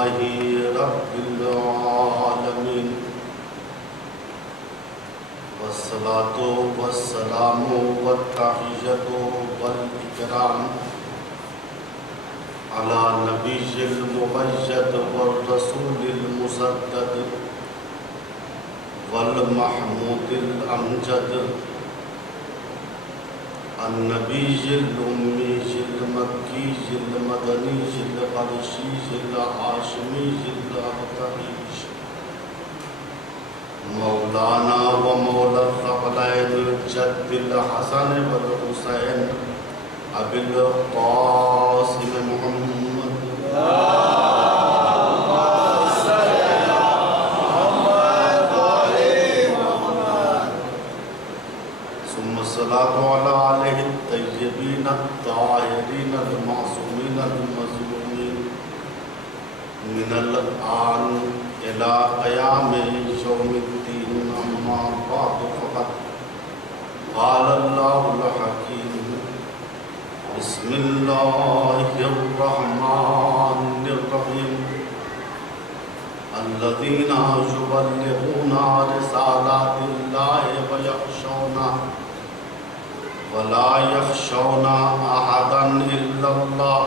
لله رب العالمين والصلاة والسلام والتحية والإكرام على نبي الممجد والرسول المسدد والمحمود الأمجد النبي الأمي المكي المدني القرشي الهاشمي الأبتري مولانا ومولى الثقلين الجد الحسن والحسين أبي القاسم محمد ثم الصلاة على آله الطيبين الطاهرين المعصومين المظلومين من الآن إلى قيام يوم الدين أما بعد فقد قال الله الحكيم بسم الله الرحمن الرحيم الذين يبلغون رسالات الله ويخشونه ولا يخشون أحدا إلا الله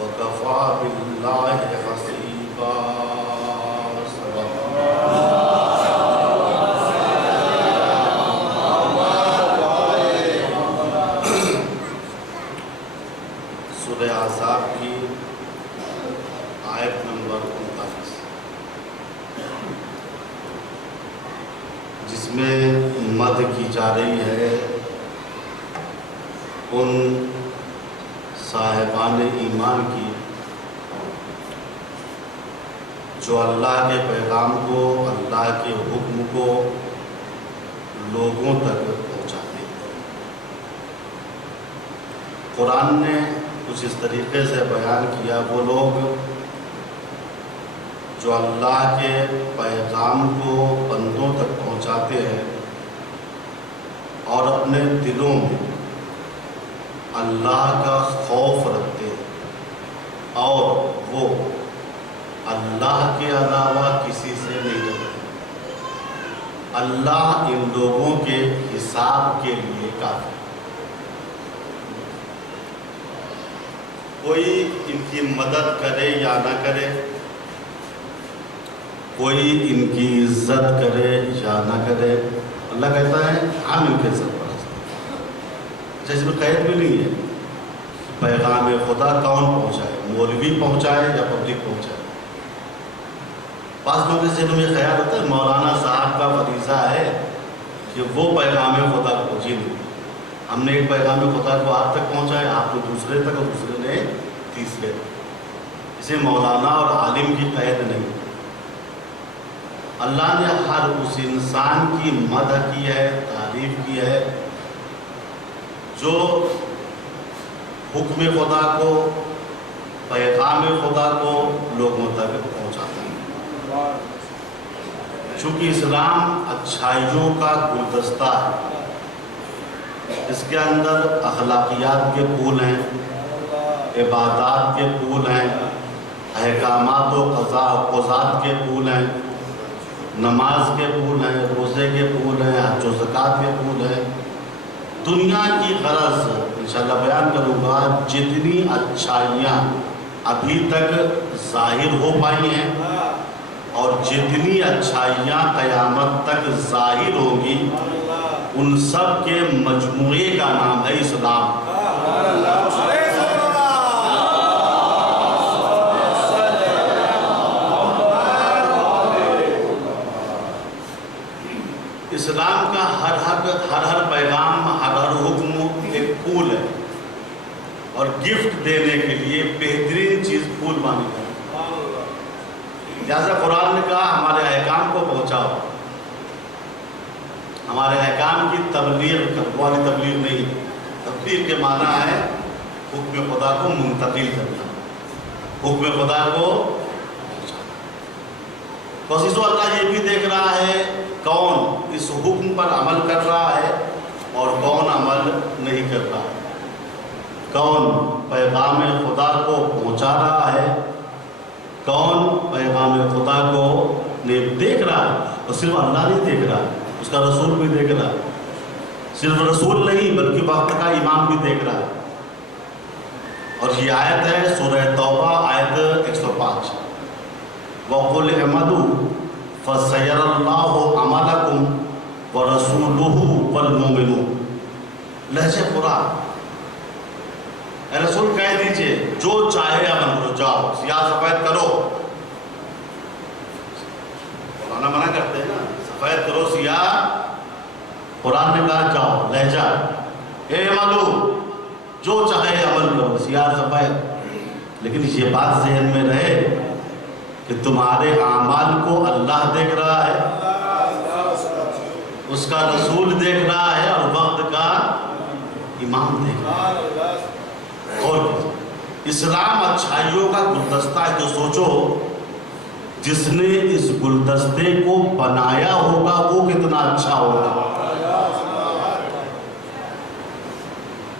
وكفى بالله حسيبا سورہ احزاب کی آیت نمبر 39 جس میں مدح کی جا رہی ہے ان صاحبان ایمان کی جو اللہ کے پیغام کو، اللہ کے حکم کو لوگوں تک پہنچاتے ہیں۔ قرآن نے کچھ اس طریقے سے بیان کیا وہ لوگ جو اللہ کے پیغام کو بندوں تک پہنچاتے ہیں اور اپنے دلوں میں اللہ کا خوف رکھتے ہیں اور وہ اللہ کے علاوہ کسی سے نہیں ڈرتے۔ اللہ ان لوگوں کے حساب کے لیے کافی، کوئی ان کی مدد کرے یا نہ کرے، کوئی ان کی عزت کرے یا نہ کرے، اللہ کہتا ہے ہم ان کے سرپرست۔ جس میں قید بھی نہیں ہے پیغام خدا کون پہنچائے، مولوی پہنچائے یا پبلک پہنچائے۔ بعض لوگوں کے ذہن میں خیال ہوتا ہے مولانا صاحب کا فریضہ ہے کہ وہ پیغام خدا کو پہنچی نہیں، ہم نے ایک پیغام خدا کو آپ تک پہنچائے، آپ نے دوسرے تک اور دوسرے نے تیسرے تک۔ اسے مولانا اور عالم کی قید نہیں۔ اللہ نے ہر اس انسان کی مدح کی ہے، تعریف کی ہے جو حکم خدا کو، پیغام خدا کو لوگوں تک پہنچاتا ہے۔ چونکہ اسلام اچھائیوں کا گلدستہ ہے، اس کے اندر اخلاقیات کے پھول ہیں، عبادات کے پھول ہیں، احکامات و قضات کے پھول ہیں، نماز کے پھول ہیں، روزے کے پھول ہیں، حج و زکوٰۃ کے پھول ہیں۔ دنیا کی غرض انشاءاللہ بیان کروں گا، جتنی اچھائیاں ابھی تک ظاہر ہو پائی ہیں اور جتنی اچھائیاں قیامت تک ظاہر ہوگی، ان سب کے مجموعے کا نام ہے اسلام۔ اسلام کا ہر پیغام، ہر حکم ایک پھول ہے، اور گفٹ دینے کے لیے بہترین چیز پھول مانی ہے۔ جیسا قرآن نے کہا ہمارے احکام کو پہنچاؤ، ہمارے احکام کی تبلیغ والی تبلیغ نہیں، تبلیغ کے معنی ہے حکم خدا کو منتقل کرنا، حکم خدا کو کوششوں اللہ یہ بھی دیکھ رہا ہے کون اس حکم پر عمل کر رہا ہے اور کون عمل نہیں کر رہا ہے، کون پیغام خدا کو پہنچا رہا ہے कौन पैगाम खुदा को देख रहा है, और सिर्फ अल्लाह नहीं देख रहा, उसका रसूल भी देख रहा, सिर्फ रसूल नहीं बल्कि वक्त का इमाम भी देख रहा। और ये आयत है सूरह तौबा आयत 105, वक़ुल अमलू फसयरल्लाहु अमलकुम व रसूलुहु वल मुमिनून। लहजे कुरान, रसूल कह दीजिए जो चाहे अमल करो, जाओ सिया सफेद करो। कुरान मना करते हैं ना, सफेद करो सिया, कुरान ने कहा जाओ लहजा, ए अमलू जो चाहे अमल करो, सिया सफेद। लेकिन ये बात जहन में रहे कि तुम्हारे आमाल को अल्लाह देख रहा है, उसका रसूल देख रहा है, और वक्त का इमाम देख रहा है। और इस्लाम अच्छाइयों का गुलदस्ता है, तो सोचो जिसने इस गुलदस्ते को बनाया होगा वो कितना अच्छा होगा।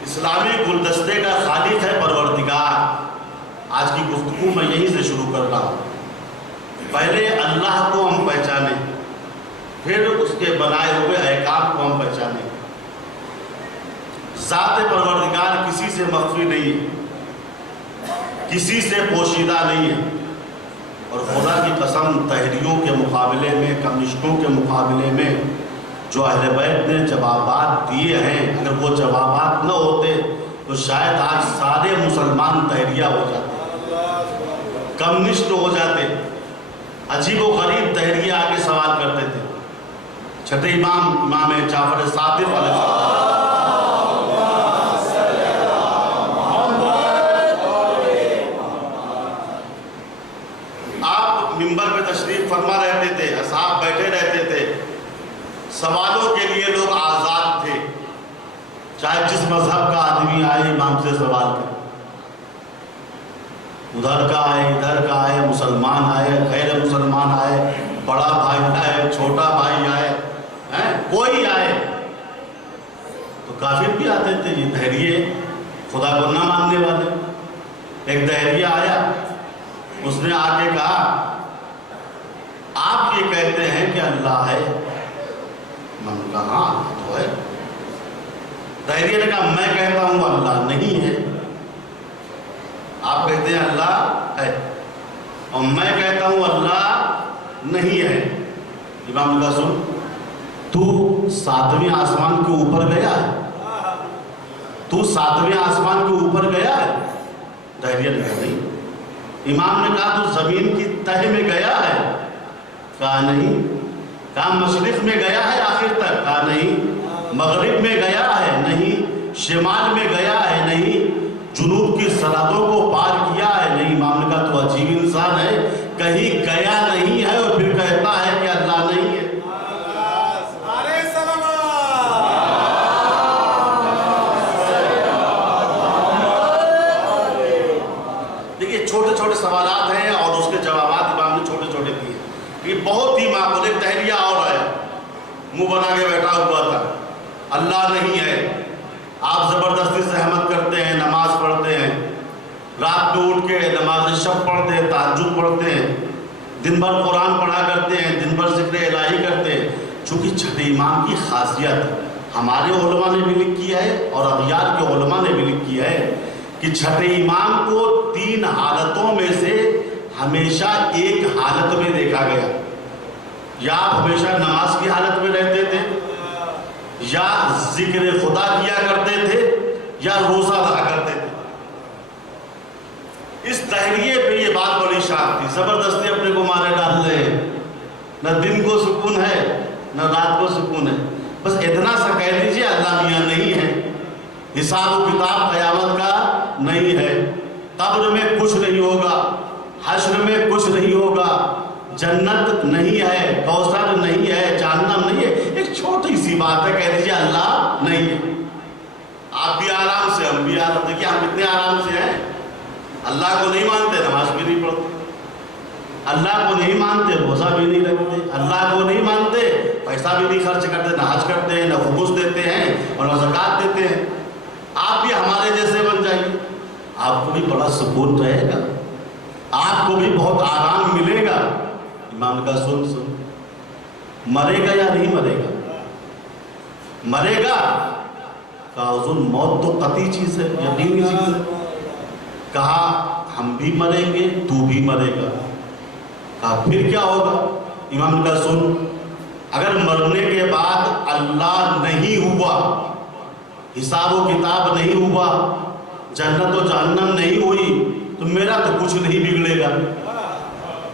इस्लामी गुलदस्ते का खालिक है परवरदिगार। आज की गुफ्तगू मैं यहीं से शुरू कर रहा हूँ। पहले अल्लाह को हम पहचाने, फिर उसके बनाए हुए अहकाम को हम पहचाने। ज़ात परवरदिगार किसी से मख्फी नहीं है, किसी से पोशीदा नहीं है। और खुदा की कसम, तहरियों के मुकाबले में, कम्युनिस्टों के मुकाबले में जो अहले बैत ने जवाबात दिए हैं, अगर वो जवाबात न होते तो शायद आज सारे मुसलमान तहरिया हो जाते, कम्युनिस्ट हो जाते। अजीब व गरीब तहरिया आके सवाल करते थे। छठे इमाम जाफर सादिक अलैहि मिंबर पे तशरीफ फरमा रहते थे, असहाब बैठे रहते थे, सवालों के लिए लोग आज़ाद थे। चाहे जिस मजहब का आदमी आए इमाम से सवाल करे, उधर का आए, इधर का आए, मुसलमान आए, गैर मुसलमान आए, बड़ा भाई आए, छोटा भाई आए, कोई आए, तो काफिर भी आते थे। ये धैर्य खुदा को न मानने वाले। एक धैर्य आया, उसने आके कहा आप ये कहते हैं कि अल्लाह है? मैंने कहा हाँ तो है। धैर्य ने कहा मैं कहता हूं अल्लाह नहीं है। आप कहते हैं अल्लाह है और मैं कहता हूं अल्लाह नहीं है। इमाम ने कहा सुन, तू 7वें आसमान के ऊपर गया है? तू 7वें आसमान के ऊपर गया है? धैर्य ने कहा नहीं। इमाम ने कहा तू जमीन की तह में गया है? कहा नहीं। कहा मशरिक में गया है आखिर तक? कहा नहीं। मगरिब में गया है? नहीं। शिमाल में गया है? नहीं। जुनूब की सरहदों को पार किया है? नहीं। इमाम ने कहा तो अजीब इंसान है, कहीं गया नहीं है और फिर कहता है कि अल्लाह नहीं है। देखिए छोटे छोटे सवालात हैं और उसके जवाबात इमाम ने छोटे छोटे दिए। ये बहुत ही माकूल। एक तहरिया और है, मुंह बना के बैठा हुआ था, अल्लाह नहीं है। आप जबरदस्ती से सहमत करते हैं, नमाज पढ़ते हैं, रात में उठ के नमाज शब पढ़ते हैं, तहज्जुद पढ़ते हैं, दिन भर कुरान पढ़ा करते हैं, दिन भर जिक्र इलाही करते हैं। चूँकि छठे इमाम की खासियत हमारे उलमा ने भी लिखी है और अगियार के उलमा ने भी लिखी है कि छठे इमाम को 3 हालतों में से हमेशा एक हालत में देखा गया। या हमेशा नमाज की हालत में रहते थे, या जिक्र खुदा किया करते थे, या रोजा रखा करते थे। इस तहरिये पे ये बात बड़ी शान थी। जबरदस्ती अपने को मारे डाल रहे हैं, न दिन को सुकून है न रात को सुकून है। बस इतना सा कह दीजिए अल्लाह मियां नहीं है, हिसाब किताब क़यामत का नहीं है, कब्र में कुछ नहीं होगा, हश्र में कुछ नहीं होगा, जन्नत नहीं है, कौसर नहीं है, जहन्नम नहीं है। एक छोटी सी बात है, कह दीजिए अल्लाह नहीं है। आप भी आराम से, हम भी आराम। देखिए हम इतने आराम से हैं, अल्लाह को नहीं मानते, नमाज भी नहीं पढ़ते, अल्लाह को नहीं मानते, रोजा भी नहीं रखते, अल्लाह को नहीं मानते, पैसा भी नहीं खर्च करते, न हज करते हैं, न खुमुस देते हैं और न ज़कात देते हैं। आप भी हमारे जैसे बन जाइए, आपको भी बड़ा सुकून रहेगा, आपको को भी बहुत आराम मिलेगा। इमाम ने कहा सुन सुन, मरेगा या नहीं मरेगा? मरेगा। कहा हुजूर मौत तो कतई चीज है, यकीनी चीज है। कहा हम भी मरेंगे, तू भी मरेगा। कहा फिर क्या होगा? इमाम ने कहा सुन, अगर मरने के बाद अल्लाह नहीं हुआ, हिसाब व किताब नहीं हुआ, जन्नत और जहन्नम नहीं हुई, तो मेरा तो कुछ नहीं बिगड़ेगा,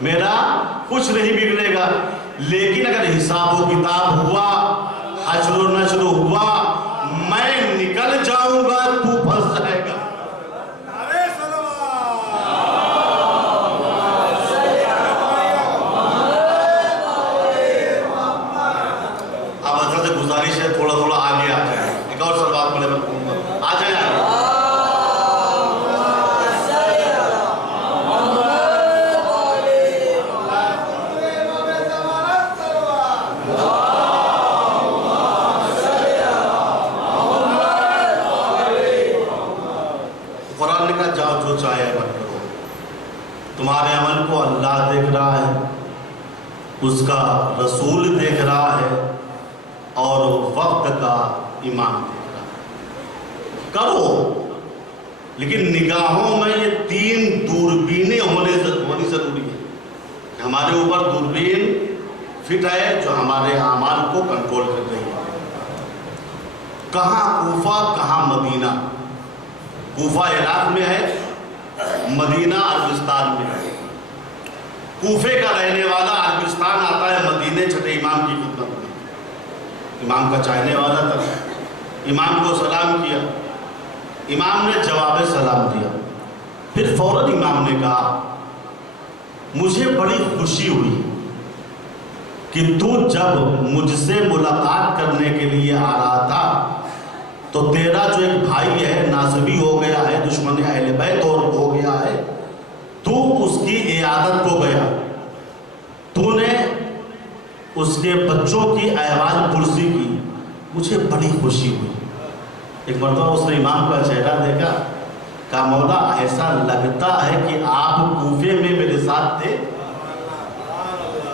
मेरा कुछ नहीं बिगड़ेगा। लेकिन अगर हिसाब व किताब हुआ, हश्र नश्र हुआ, मैं निकल जाऊंगा, तू फंस जाएगा। अब हजरत से गुजारिश है थोड़ा थोड़ा आगे आ जाए, एक और सलवात पढ़े आ जाए आगे। कुरान ने कहा जाओ जो चाहे मत करो, तुम्हारे अमल को अल्लाह देख रहा है, उसका रसूल देख रहा है और वक्त का इमाम देख रहा है। करो, लेकिन निगाहों में ये 3 दूरबीनें होनी जरूरी है। हमारे ऊपर दूरबीन फिट है जो हमारे अमाल को कंट्रोल कर रही है। कहाँ कूफा, कहाँ मदीना। कूफा इराक में है, मदीना अरबिस्तान में है। कूफे का रहने वाला अरबिस्तान आता है मदीने छठे इमाम की खिदमत में। इमाम का चाहने वाला था, इमाम को सलाम किया, इमाम ने जवाब सलाम दिया। फिर फौरन इमाम ने कहा मुझे बड़ी खुशी हुई कि तू जब मुझसे मुलाकात करने के लिए आ रहा था तो तेरा जो एक भाई है नासबी हो गया है, दुश्मन अहले बैत और हो गया है, तू उसकी इयादत को गया, तूने उसके बच्चों की अहवाल पुरसी की, मुझे बड़ी खुशी हुई। एक मरतबा उसने इमाम का चेहरा देखा, कहा मौला ऐसा लगता है कि आप कूफे में मेरे साथ थे,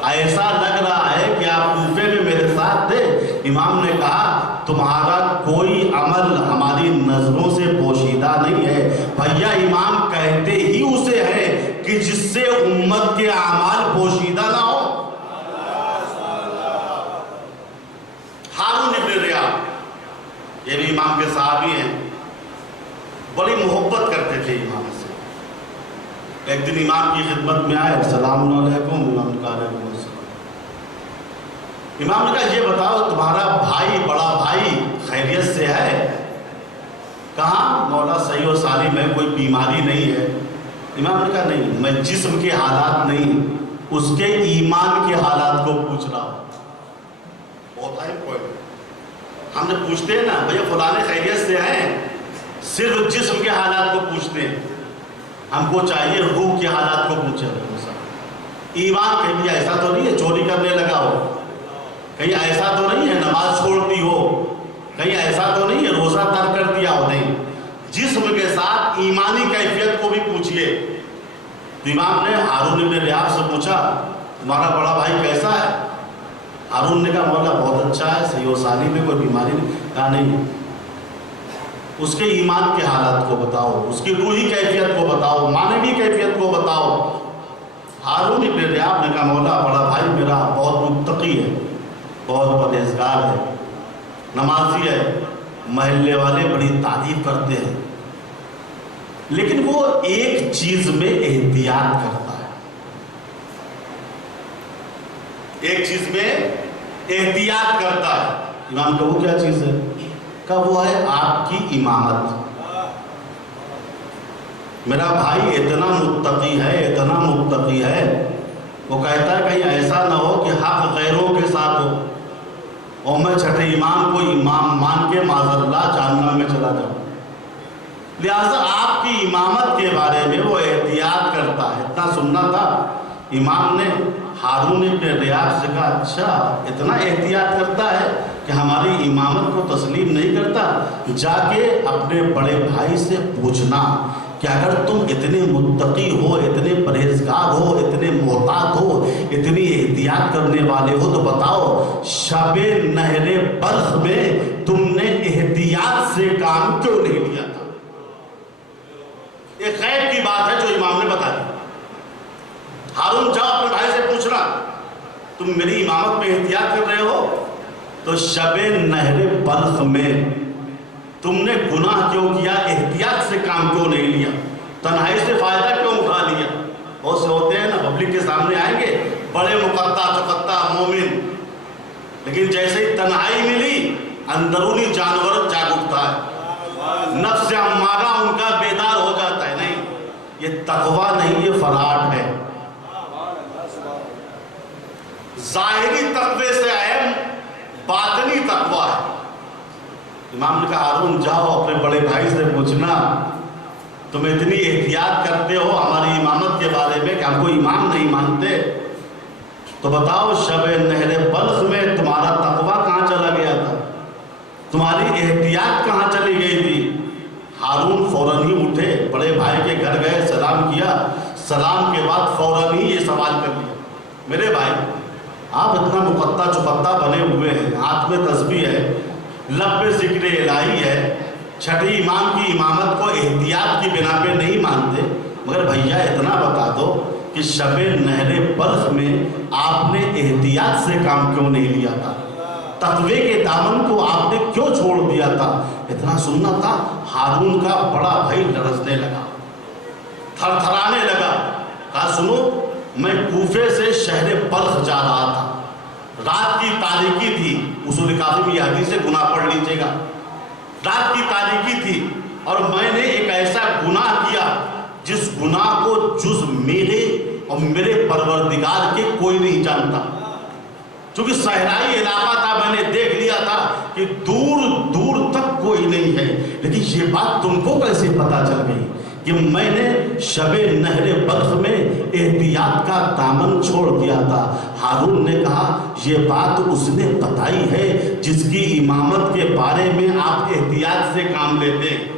ऐसा लग रहा है कि आप कूफे में मेरे साथ थे। इमाम ने कहा तुम्हारा कोई अमल हमारी नजरों से पोशीदा नहीं है। भैया इमाम कहते ही उसे है कि जिससे उम्मत के अमाल पोशीदा ना हो। हारून इब्न रियाब ये भी इमाम के साहबी हैं, बड़ी मोहब्बत करते थे इमाम से। एक दिन इमाम की खिदमत में आए, अस्सलाम वालेकुम। इमाम का इमाम ने कहा ये बताओ तुम्हारा भाई, बड़ा भाई खैरियत से है? कहा मौला सही और सालिम है, कोई बीमारी नहीं है। इमाम ने कहा नहीं, मैं जिस्म के हालात नहीं, उसके ईमान के हालात को पूछ रहा हूँ। बहुत अहम पॉइंट। हमने पूछते हैं ना भैया फलाने खैरियत से हैं, सिर्फ जिस्म के हालात को पूछते हैं, हमको चाहिए रूह के हालात को पूछे। ईमान कहीं ऐसा तो नहीं है चोरी करने लगा हो, कहीं ऐसा तो नहीं है नमाज छोड़ती हो, कहीं ऐसा तो नहीं है रोजा तर्क कर दिया हो, नहीं। जिस्म के साथ ईमानी कैफियत को भी पूछिए। तो इमाम ने हारून इब्न रियाब से पूछा तुम्हारा बड़ा भाई कैसा है? हारून ने कहा मौला बहुत अच्छा है, सही और साली में कोई बीमारी नहीं। कहा नहीं, उसके ईमान के हालात को बताओ, उसकी रूही कैफियत को बताओ, मानवी कैफियत को बताओ। हारून इब्न रियाब ने कहा मौला बड़ा भाई मेरा बहुत मुत्तकी है, बहुत परहेजगार है, नमाजी है, महल्ले वाले बड़ी तारीफ करते हैं, लेकिन वो एक चीज में एहतियात करता है, एक चीज में एहतियात करता है। इमाम का वो क्या चीज है? का वो है आपकी इमामत। मेरा भाई इतना मुत्तकी है, इतना मुत्तकी है, वो कहता है कहीं ऐसा ना हो कि हक गैरों के साथ हो और मैं छठे इमाम को इमाम मान के माज़अल्लाह जहन्नम में चला जाऊं। लिहाजा आपकी इमामत के बारे में वो एहतियात करता है। इतना सुनना था, इमाम ने हारून इब्न रियाब से कहा अच्छा इतना एहतियात करता है कि हमारी इमामत को तस्लीम नहीं करता, जाके अपने बड़े भाई से पूछना कि अगर तुम इतने मुत्तकी हो, इतने परहेजगार परहेजगार हो, इतने मोहतात हो, इतनी एहतियात करने वाले हो, तो बताओ शबे नहरे बल्ख में तुमने एहतियात से काम क्यों नहीं लिया था? एक गैब की बात है जो इमाम ने बता दी। हारून जाओ अपने भाई से पूछना, तुम मेरी इमामत में एहतियात कर रहे हो तो शबे नहरे बल्ख में तुमने गुनाह क्यों किया, एहतियात से काम क्यों नहीं लिया, तन्हाई से फायदा क्यों उठा लिया? बहुत से होते हैं ना, पब्लिक के सामने आएंगे बड़े मुकद्दा चुकद्दा मोमिन, लेकिन जैसे ही तन्हाई मिली अंदरूनी जानवर जाग उठता है, नफ्स अम्मारा उनका बेदार हो जाता है। नहीं, ये तकवा नहीं, ये फराड है। जाहिरी तकवे से अहम बातनी तकवा है। इमाम ने कहा हारून जाओ अपने बड़े भाई से पूछना, तुम इतनी एहतियात करते हो हमारी इमामत के बारे में कि हमको इमाम नहीं मानते, तो बताओ शबे नहरे बल्ख में तुम्हारा तकवा कहाँ चला गया था, तुम्हारी एहतियात कहाँ चली गई थी? हारून फौरन ही उठे, बड़े भाई के घर गए, सलाम किया, सलाम के बाद फौरन ही ये सवाल कर लिया, मेरे भाई आप इतना मुकद्दा चुकद्दा बने हुए हैं, हाथ में तस्बीह है, लब पे जिक्र इलाही है, छठी इमाम की इमामत को एहतियात की बिना पे नहीं मानते, मगर भैया इतना बता दो कि शबे नहरे बल्ख में आपने एहतियात से काम क्यों नहीं लिया था, तकवे के दामन को आपने क्यों छोड़ दिया था? इतना सुनना था। हारून का बड़ा भाई लरजने लगा, थरथराने लगा, कहा सुनो, मैं कूफे से शहर बल्ख जा रहा था, रात की तारीकी थी, उसूल काफ़ी में हदीस से गुनाह पढ़ लीजिएगा, रात की तारीकी थी और मैंने एक ऐसा गुनाह किया जिस गुनाह को जुज मेरे और मेरे परवरदिगार के कोई नहीं जानता। क्योंकि सहराई इलाका था, मैंने देख लिया था कि दूर दूर तक कोई नहीं है, लेकिन ये बात तुमको कैसे पता चल गई कि मैंने शबे नहरे बल्ख में एहतियात का दामन छोड़ दिया था? हारून ने कहा ये बात उसने बताई है जिसकी इमामत के बारे में आप एहतियात से काम लेते हैं,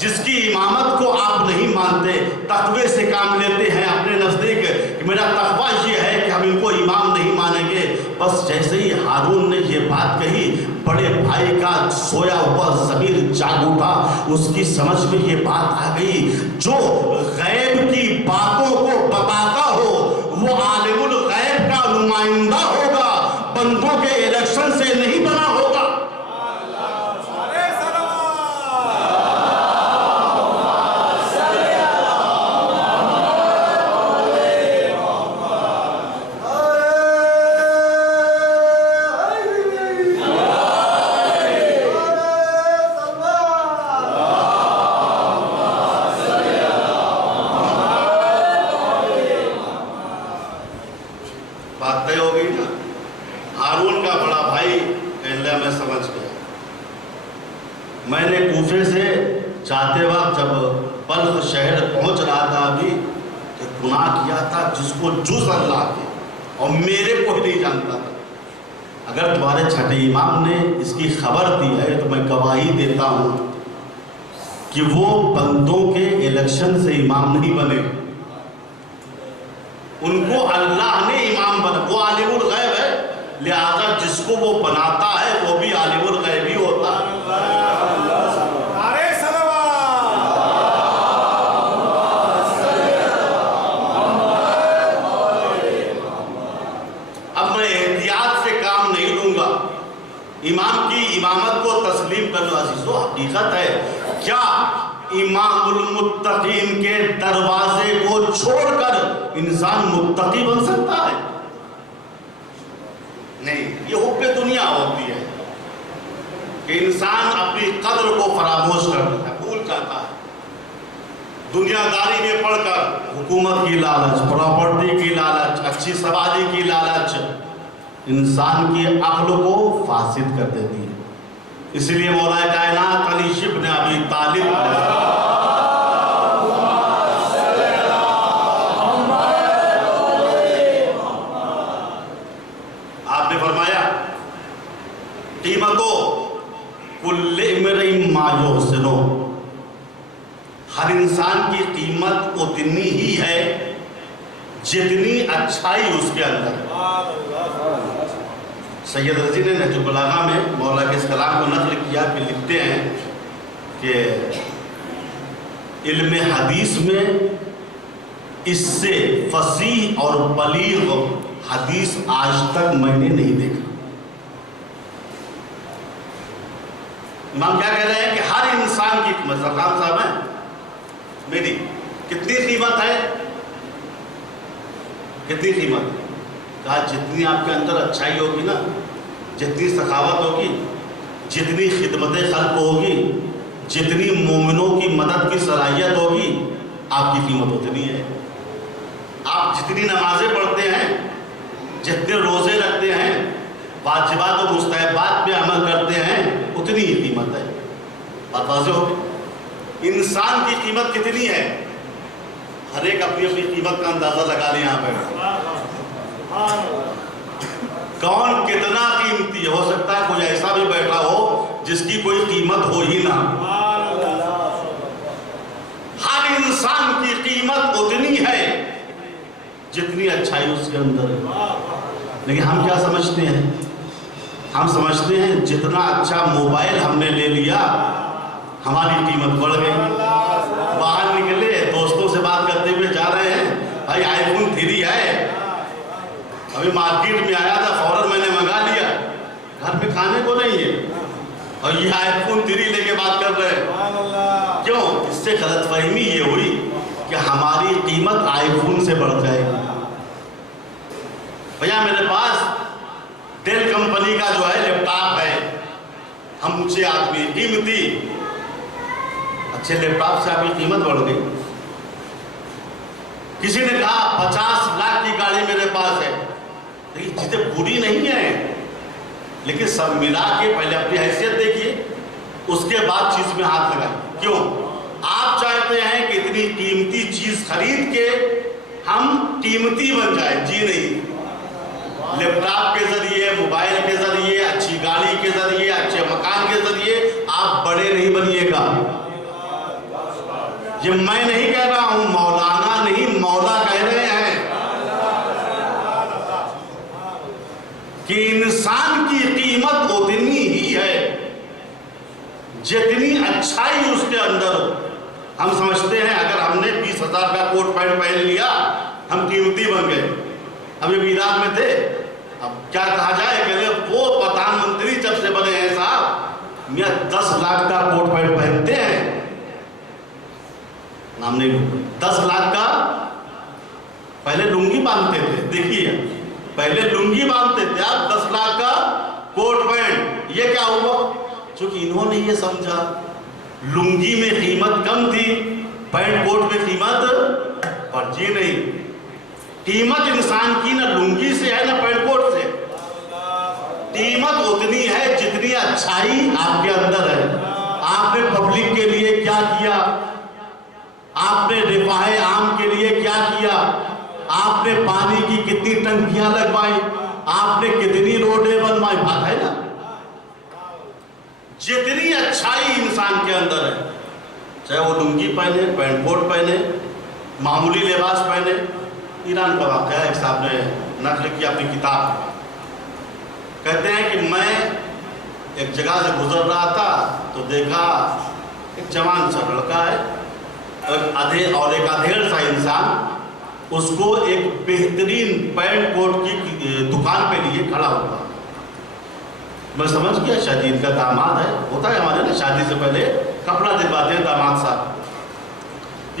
जिसकी इमामत को आप नहीं मानते, तकवे से काम लेते हैं अपने नजदीक कि मेरा तकवा ये है कि हम इनको इमाम नहीं मानेंगे। बस जैसे ही हारून ने ये बात कही, बड़े भाई का सोया हुआ ज़मीर जाग उठा, उसकी समझ में ये बात आ गई, जो गैब की बातों को बताता हो वो आलिमुल गैब का नुमाइंदा होगा, बंदों के इलेक्शन से नहीं बना होगा। मैंने कूफे से जाते वक्त जब बल्ख शहर पहुंच रहा था, अभी तो गुनाह किया था जिसको जुज़ अल्लाह के और मेरे को नहीं जानता था। अगर तुम्हारे छठे इमाम ने इसकी खबर दी है तो मैं गवाही देता हूँ कि वो बंदों के इलेक्शन से इमाम नहीं बने, उनको अल्लाह ने इमाम बना। वो आलिमुल गैब है, लिहाजा जिसको वो बनाता है वो भी आलिमुल गैब ही होता है। इमाम की इमामत को तस्लीम कर लो अज़ीज़ों, हकीकत है क्या इमामुल मुत्तकीन के दरवाजे को छोड़कर इंसान मुत्तकी बन सकता है? नहीं, ये हुब्बे दुनिया होती है कि इंसान अपनी कद्र को फरामोश कर देता है, भूल जाता है। दुनियादारी में पढ़कर हुकूमत की लालच, प्रॉपर्टी की लालच, अच्छी सवारी की लालच इंसान की अक्ल को फासिद कर देती है। इसलिए मौलाए कायनात अली इब्न अबी तालिब आपने फरमाया कीमतों कुल्ले इमरिन मा युहसिनो, हर इंसान की कीमत اتنی ہی ہے جتنی اچھائی اس کے اندر ہے۔ سید رضی نے نہج البلاغہ میں مولا کے اس کلام کو نقل کیا کہ لکھتے ہیں کہ علم حدیث میں اس سے فصیح اور بلیغ حدیث آج تک میں نے نہیں دیکھا۔ امام کیا کہہ رہے ہیں کہ ہر انسان کی قیمت، سرخان صاحب ہیں میری کتنی قیمت ہے؟ کتنی قیمت؟ کہا جتنی آپ کے اندر اچھائی ہوگی نا، جتنی سخاوت ہوگی، جتنی خدمت خلق ہوگی، جتنی مومنوں کی مدد کی صلاحیت ہوگی، آپ کی قیمت اتنی ہے۔ آپ جتنی نمازیں پڑھتے ہیں، جتنے روزے رکھتے ہیں، واجبات و مستحبات پہ عمل کرتے ہیں، اتنی ہی قیمت ہے۔ بات واضح ہوگی؟ انسان کی قیمت کتنی ہے؟ ہر ایک اپنی اپنی قیمت کا اندازہ لگا لیں یہاں پہ۔ کون کتنا قیمتی ہے؟ ہو سکتا ہے کوئی ایسا بھی بیٹھا ہو جس کی کوئی قیمت ہو ہی نہ۔ ہر انسان کی قیمت اتنی ہے جتنی اچھائی اس کے اندر ہے۔ لیکن ہم کیا سمجھتے ہیں؟ ہم سمجھتے ہیں جتنا اچھا موبائل ہم نے لے لیا ہماری قیمت بڑھ گئی۔ باہر نکلے دوستوں سے بات کرتے ہوئے جا رہے ہیں، بھائی آئی فون 3 ہے، ابھی مارکیٹ میں آیا تھا فوراً میں نے منگا لیا، گھر پہ کھانے کو نہیں ہے، اور یہ آئی فون 3 لے کے بات کر رہے ہیں۔ کیوں؟ اس سے غلط فہمی یہ ہوئی کہ ہماری قیمت آئی فون سے بڑھ جائے گی۔ بھیا میرے پاس ڈیل کمپنی کا جو ہے لیپ ٹاپ ہے، ہم اونچے آدمی، قیمتی، اچھے لیپ ٹاپ سے آپ کی قیمت بڑھ گئی۔ کسی نے کہا 50 لاکھ کی گاڑی میرے پاس ہے، لیکن چیزیں بری نہیں ہیں، لیکن سب ملا کے پہلے اپنی حیثیت دیکھیے، اس کے بعد چیز میں ہاتھ لگائیں۔ کیوں؟ آپ چاہتے ہیں کہ اتنی قیمتی چیز خرید کے ہم قیمتی بن جائیں؟ جی نہیں، لیپ ٹاپ کے ذریعے، موبائل کے ذریعے، اچھی گاڑی کے ذریعے، اچھے مکان کے ذریعے آپ بڑے نہیں بنیے گا۔ یہ میں نہیں کہہ رہا ہوں، مولانا نہیں مولا کہہ رہے ہیں کہ انسان کی قیمت اتنی ہی ہے جتنی اچھائی اس کے اندر ہو۔ ہم سمجھتے ہیں اگر ہم نے 20,000 کا کوٹ پینٹ پہن لیا ہم قیمتی بن گئے۔ ہم یہ ایران میں تھے، اب کیا کہا جائے کہ وہ پردھان منتری جب سے بنے ہیں صاحب، میاں 10 لاکھ کا کوٹ پینٹ پہنتے ہیں، نام نہیں لوں، 10 لاکھ کا پہلے لنگی باندھتے تھے، دیکھیے پہلے لنگی باندھتے تھے، اب 10 لاکھ کا کوٹ پینٹ۔ یہ کیا ہوا؟ چونکہ انہوں نے یہ سمجھا لنگی میں قیمت کم تھی، پینٹ کوٹ میں قیمت پر جی نہیں، قیمت انسان کی نہ لنگی سے ہے نہ پینٹ کوٹ سے، قیمت اتنی ہے جتنی اچھائی آپ کے اندر ہے۔ آپ نے پبلک کے لیے کیا کیا؟ آپ نے رفاہ عام کے لیے کیا کیا؟ آپ نے پانی کی کتنی ٹنکیاں لگوائی؟ آپ نے کتنی روڈیں بنوائی؟ بات ہے نا، جتنی اچھائی انسان کے اندر ہے، چاہے وہ لنگی پہنے، پینٹ کوٹ پہنے، معمولی لباس پہنے۔ ایران کا واقعہ ایک صاحب نے نقل کیا اپنی کتاب، کہتے ہیں کہ میں ایک جگہ سے گزر رہا تھا تو دیکھا ایک جوان سا لڑکا ہے اور ایک ادھیڑ سا انسان اس کو ایک بہترین پینٹ کوٹ کی دکان پہ لیے کھڑا ہوا۔ میں سمجھ گیا شاید ان کا داماد ہے، ہوتا ہے ہمارے نا شادی سے پہلے کپڑا دلواتے ہیں داماد صاحب۔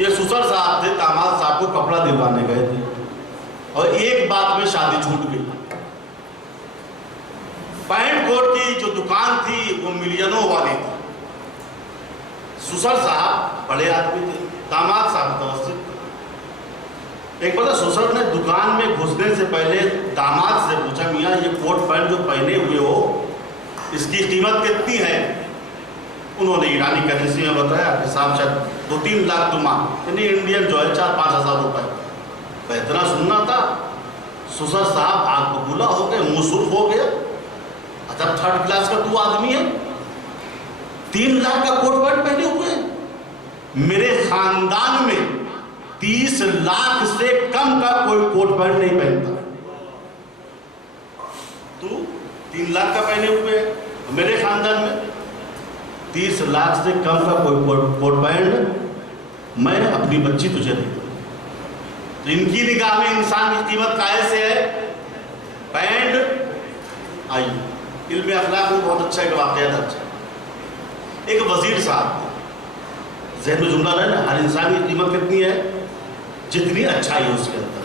یہ سسر صاحب تھے، داماد صاحب کو کپڑا دلوانے گئے تھے اور ایک بات میں شادی چھوٹ گئی۔ پینٹ کوٹ کی جو دکان تھی وہ ملینوں والی تھی۔ سسر صاحب بڑے آدمی تھے، داماد صاحب متوسط۔ ایک بار سسر نے دکان میں گھسنے سے پہلے داماد سے پوچھا، میاں یہ کوٹ پینٹ جو پہنے ہوئے ہو اس کی قیمت کتنی ہے؟ انہوں نے ایرانی کرنسی میں بتایا کہ صاحب شاید 2-3 لاکھ تومان، یعنی انڈین جو ہے 4-5 ہزار روپے۔ اتنا سننا تھا، سسر صاحب آنکھ بگولا ہو گئے، منہ سرخ ہو گیا۔ اچھا 3rd کلاس کا تو آدمی ہے، 3 لاکھ کا کوٹ پینٹ پہنے ہوئے؟ میرے خاندان میں 30 लाख से कम का कोई कोट पैंट नहीं पहनता। तू 3 लाख का पहने हुए है, मेरे खानदान में 30 लाख से कम का कोई कोट पैंट मैं अपनी बच्ची तुझे नहीं दूँ। तो इनकी निगाह में इंसान की कीमत काहे से है? पैंट। आई इल्म अखलाक में बहुत अच्छा एक वाक़या अच्छा। एक वजीर साहब थे, ज़हन में जुमला रहे ना, हर इंसान की कीमत कितनी है? जितनी अच्छाई है उसके अंदर।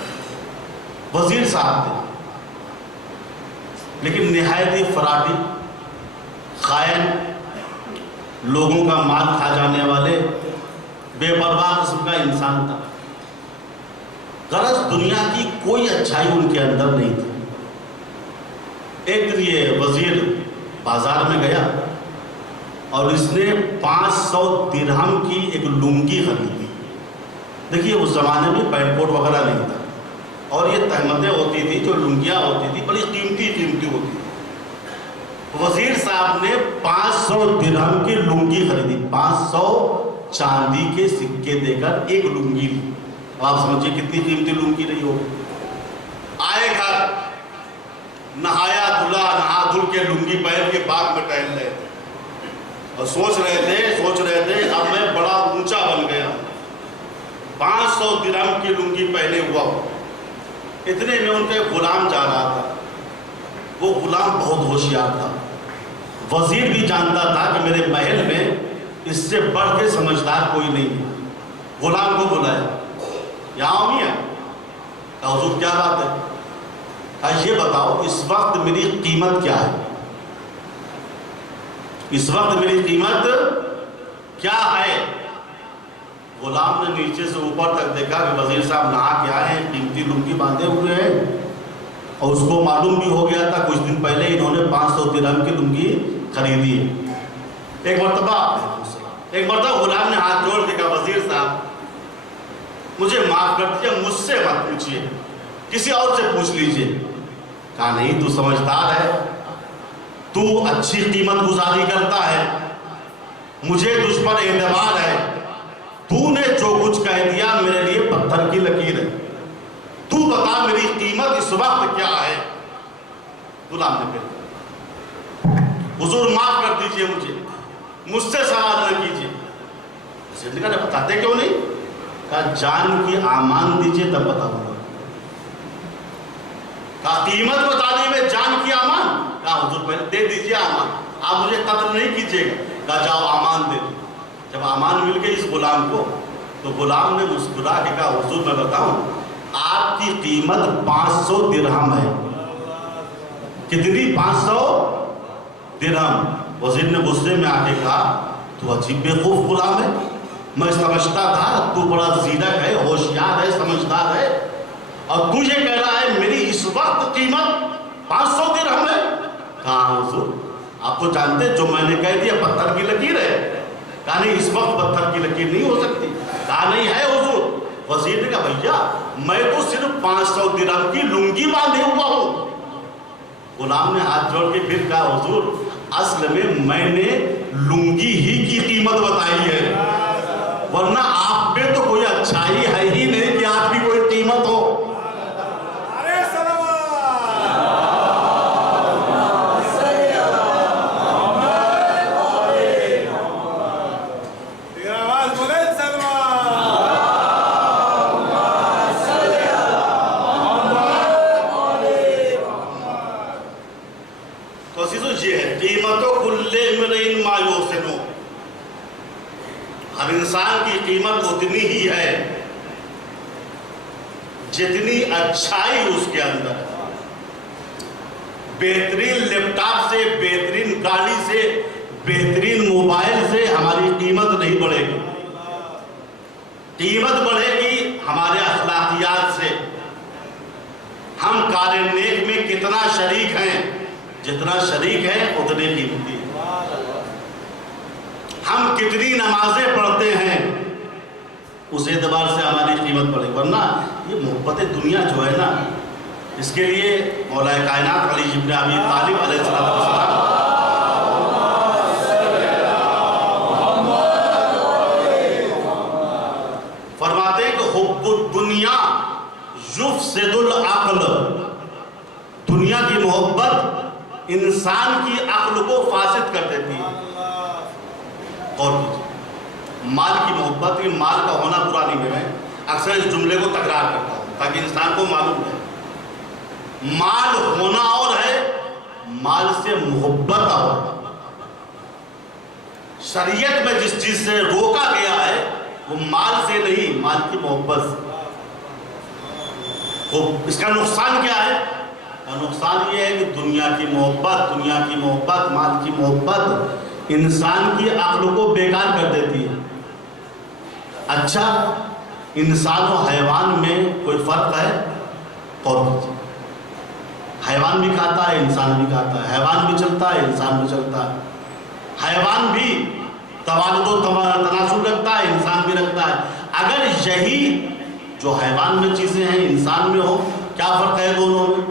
वजीर साहब थे, लेकिन निहायत ही फराडी, खायन, लोगों का माल खा जाने वाले बेपरवाह किस्म का इंसान था। गरज दुनिया की कोई अच्छाई उनके अंदर नहीं थी। एक दिन ये वजीर बाजार में गया और इसने 500 दिरहम की एक लुंगी खरीदी। देखिए उस जमाने में पैंट कोट वगैरह नहीं था, और ये तहमतें होती थी, जो लुंगियाँ होती थी बड़ी कीमती होती थी। वजीर साहब ने 500 दिरहम की लुंगी खरीदी, 500 चांदी के सिक्के देकर एक लुंगी ली। आप समझिए कितनी कीमती लुंगी रही हो। आए घर, नहाया धुला, नहा धुल के लुंगी पहन के बाग में टहल रहे थे और सोच रहे थे अब मैं बड़ा ऊंचा बन गया, 500 दिरहम की लुंगी पहने हुआ हूं। इतने में उनका गुलाम जा रहा था। वो गुलाम बहुत होशियार था। वजीर भी जानता था कि मेरे महल में इससे बढ़ के समझदार कोई नहीं है। गुलाम को बुलाया, यहाँ नहीं है? हुजूर क्या बात है? ये बताओ इस वक्त मेरी कीमत क्या है? इस वक्त मेरी कीमत क्या है? गुलाम ने नीचे से ऊपर तक देखा कि वजीर साहब नहा के आए हैं, कीमती लुंगी बांधे हुए हैं, और उसको मालूम भी हो गया था कुछ दिन पहले इन्होंने 500 दिरहम की लुंगी खरीदी है। एक मरतबा गुलाम ने हाथ जोड़ के कहा, वजीर साहब मुझे माफ कर दीजिए, मुझसे मत पूछिए, किसी और से पूछ लीजिए। कहा नहीं, तू समझदार है, तू अच्छी कीमत गुजारी करता है, मुझे तुझ पर एतबार है, तूने जो कुछ कह दिया मेरे लिए पत्थर की लकीर है, तू बता मेरी कीमत इस वक्त क्या है? गुलाम ने कहा, हुजूर माफ कर दीजिए, मुझसे सवाल न कीजिए। जिंदगी ने बताते क्यों नहीं? कहा जान की आमान दीजिए तब बताऊंगा। कहा कीमत बता दी, मैं जान की आमान? कहा हुजूर पहले दे दीजिए आमान, आप मुझे कत्ल नहीं कीजिएगा। कहा जाओ आमान दे दो। जब आमान मिल गई इस गुलाम को, तो गुलाम ने मुस्कुरा के कहा, हुजूर मैं बताऊं, आपकी कीमत 500 दिरहम है। कितनी? 500 दिरहम। वजीर ने गुस्से में आके कहा, तू अजीब बेवकूफ गुलाम है, मैं समझता था तू बड़ा जीरक है, होशियार है, समझदार है, और तू ये कह रहा है मेरी इस वक्त कीमत 500 दिरहम है। कहा हुजूर आप तो जानते जो मैंने कह दिया पत्थर की लकीर है। कहा नहीं, इस वक्त पत्थर की लकीर नहीं हो सकती। कहा नहीं है हुजूर। वजीर ने कहा भैया मैं तो सिर्फ 500 दिरहम की लुंगी बांधे हुआ हूं। गुलाम ने हाथ जोड़ के फिर कहा, हुजूर असल में मैंने लुंगी ही की कीमत बताई है, वरना आप पे तो कोई अच्छाई है ही नहीं कि आपकी कोई कीमत हो। हर इंसान की कीमत उतनी ही है जितनी अच्छाई उसके अंदर है। बेहतरीन लैपटॉप से, बेहतरीन गाड़ी से, बेहतरीन मोबाइल से हमारी कीमत नहीं बढ़ेगी। कीमत बढ़ेगी हमारे अखलाकियात से। हम कार्य नेक में कितना शरीक हैं, जितना शरीक है उतने कीमती है। हम कितनी नमाजें पढ़ते हैं उस एतबार से हमारी कीमत बढ़ेगी। वरना ये मोहब्बत दुनिया जो है ना, इसके लिए मौला कायनात अली इब्न अबी तालिब अलैहिस्सलाम फरमाते हैं कि हुब्बु युफ्सिद अल-अक्ल, दुनिया की मोहब्बत इंसान की अक्ल को फासिद कर देती है। और माल की मोहब्बत, ये माल का होना बुरा नहीं है, मैं अक्सर इस जुमले को तकरार करता हूँ ताकि इंसान को मालूम है, माल होना और है, माल से मोहब्बत और है। शरीयत में जिस चीज से रोका गया है वो माल से नहीं, माल की मोहब्बत से। तो इसका नुकसान क्या है? और नुकसान ये है कि दुनिया की मोहब्बत, माल की मोहब्बत इंसान की अक्ल को बेकार कर देती है। अच्छा, इंसान और हैवान में कोई फर्क है? और हैवान भी खाता है, इंसान भी खाता है, हैवान भी चलता है, इंसान भी चलता है। हैवान भी तवालुदो तनासुल रखता है, इंसान भी रखता है। अगर यही जो हैवान में चीजें हैं इंसान में हो, क्या फर्क है दोनों में?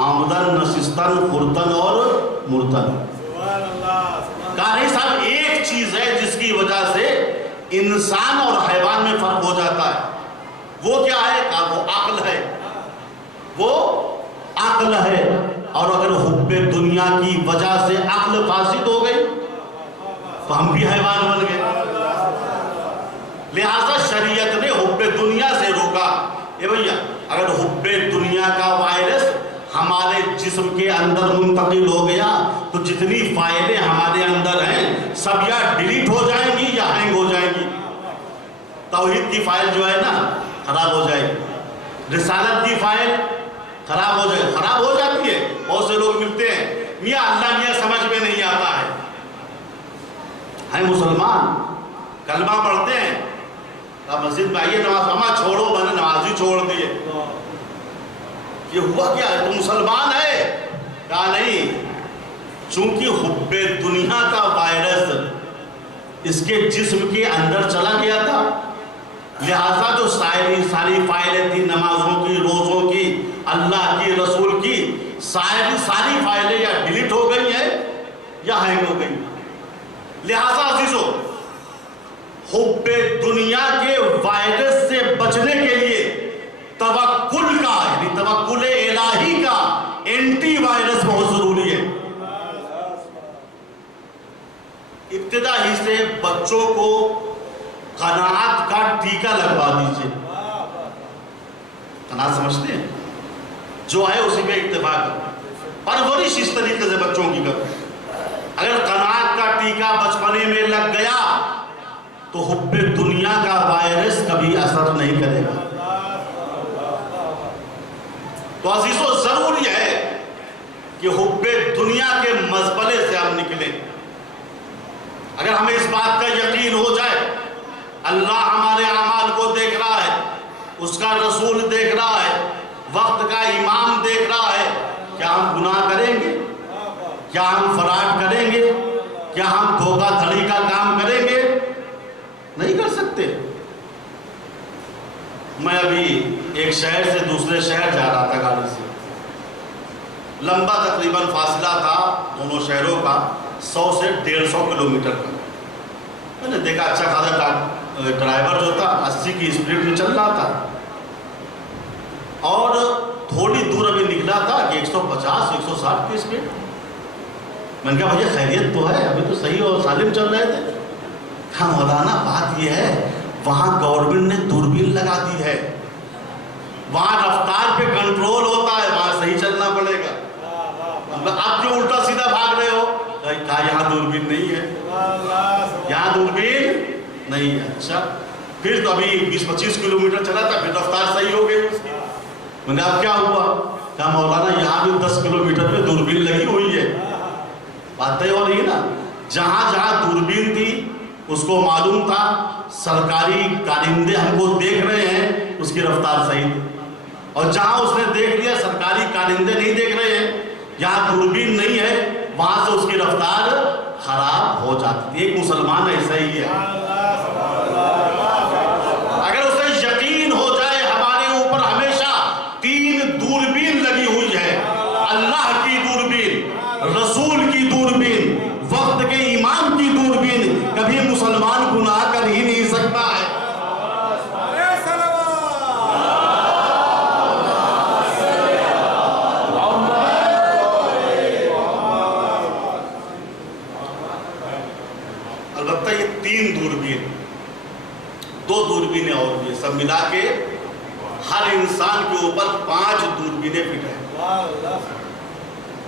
आमदन, नशिस्तन, खुर्तन और मुर्तन। कहा नहीं साहब, एक चीज है जिसकी वजह से इंसान और हैवान में फर्क हो जाता है, वो क्या है? कहा वो अक्ल है, वो अक्ल है। और अगर हुब्बे दुनिया की वजह से अक्ल फासिद हो गई तो हम भी हैवान बन गए। लिहाजा शरीयत ने हुब्बे दुनिया से रोका। ये भैया, अगर हुब्बे दुनिया का वायरस हमारे जिस्म के अंदर मुंतकिल हो गया तो जितनी फाइलें हमारे अंदर हैं सब या डिलीट हो जाएंगी या हैंग हो जाएंगी। तौहीद की फाइल जो है ना खराब हो जाएगी, रिसालत की फाइल खराब हो जाती है। बहुत से लोग मिलते हैं, मियाँ अल्लाह मियाँ समझ में नहीं आता है मुसलमान, कलमा पढ़ते हैं, अब मस्जिद में आइए नमाज, अमा छोड़ो, मैंने नमाज ही छोड़ दिए। ये हुआ क्या है? तो मुसलमान है? कहा नहीं, चूंकि हुब्बे दुनिया का वायरस इसके जिस्म के अंदर चला गया था, लिहाजा जो सारी फाइलें थी नमाजों की, रोजों की, अल्लाह की, रसूल की, सारी फाइलें या डिलीट हो गई हैं या हैंग हो गई। लिहाजा अजीजों, हुब्बे दुनिया के वायरस से बचने के लिए तवक्कुल का, यानी तवक्कुल इलाही का एंटी वायरस बहुत जरूरी है। इब्तिदा ही से बच्चों को कनाअत का टीका लगवा दीजिए। कनाअत समझते हैं? जो है उसी पे इत्तेफाक करो, परवरिश इस तरीके से बच्चों की करो। अगर कनाअत का टीका बचपने में लग गया तो हुब्बे दुनिया का वायरस कभी असर नहीं करेगा। तो अजीजों, जरूरी है कि हुब्बे दुनिया के मजबले से हम निकलें। अगर हमें इस बात का यकीन हो जाए अल्लाह हमारे अमाल को देख रहा है, उसका रसूल देख रहा है, वक्त का इमाम देख रहा है, क्या हम गुनाह करेंगे? क्या हम फराड करेंगे? क्या हम धोखाधड़ी का काम करेंगे? नहीं कर सकते। मैं अभी एक शहर से दूसरे शहर जा रहा था गाड़ी से, लंबा तकरीबन फासला था दोनों शहरों का 100 से 150 किलोमीटर का। मैंने देखा अच्छा खासा ड्राइवर जो था 80 की स्पीड में चल रहा था, और थोड़ी दूर अभी निकला था कि 150-160 की स्पीड। मैंने कहा भैया खैरियत तो है, अभी तो सही और सालिम चल रहे थे। हाँ मौलाना, बात यह है वहाँ गवर्नमेंट ने दूरबीन लगा दी है, वहाँ रफ्तार पे कंट्रोल होता है, वहाँ सही चलना पड़ेगा। आप क्यों उल्टा सीधा भाग रहे हो? कहा यहाँ दूरबीन नहीं है, यहाँ दूरबीन नहीं है। अच्छा, फिर तो अभी 20-25 किलोमीटर चला था, फिर रफ्तार सही हो गई उसकी। मैंने अब क्या हुआ? कहा मौलाना यहाँ भी 10 किलोमीटर पे दूरबीन लगी हुई है। बात तय हो रही है ना। जहाँ जहाँ दूरबीन थी उसको मालूम था सरकारी कारिंदे हमको देख रहे हैं, उसकी रफ्तार सही थी। और जहाँ उसने देख लिया सरकारी कारिंदे नहीं देख रहे हैं, यहाँ दूरबीन नहीं है, वहाँ से उसकी रफ्तार खराब हो जाती थी। एक मुसलमान ऐसा ही है। अगर उसे यकीन हो जाए हमारे ऊपर हमेशा 3 दूरबीन लगी हुई है, अल्लाह की दूरबीन, रसूल की दूरबीन, वक्त के इमाम की दूरबीन, कभी मुसलमान गुनाह कर ही नहीं सकता है। सब मिला के हर इंसान के ऊपर 5 दूरबीनें फिट हैं।